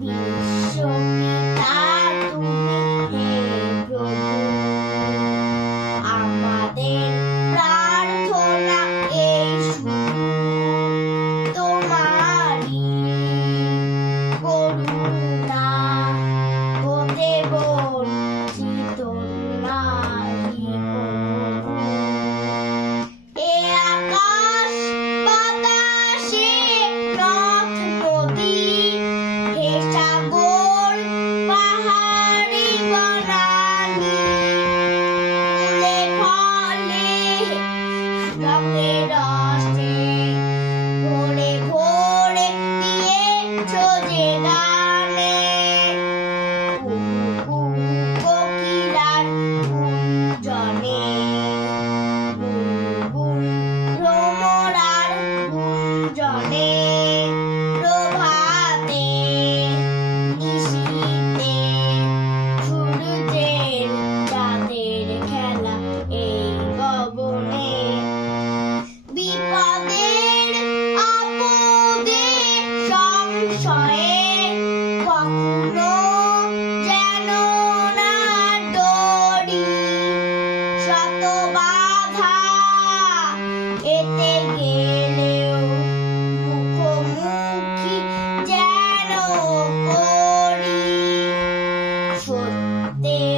বিশ্বপিতা তুমি হে প্রভু, আমাদের প্রার্থনা এই শুধু তোমারই করুণা হতে বঞ্চিত নাহি কভু। এ আকাশ বাতাসে নদ নদী, হে সাগর পাহাড়ি বনানী, ফুলে ফলে রঙে রসে ভরে ভরে দিয়েছ যে গানে, কুহু কোকিলার গুঞ্জনে, বুলবুল ভ্রমরার গুঞ্জনে, প্রভাতে নিশীথে সূর্যের চাঁদের খেলা এই গগনে। বিপদের আপদে সংশয়ে কখনো যেন না ডরি, শত বাধা এতে গেলেও মুখোমুখি যেন করি, সত্যের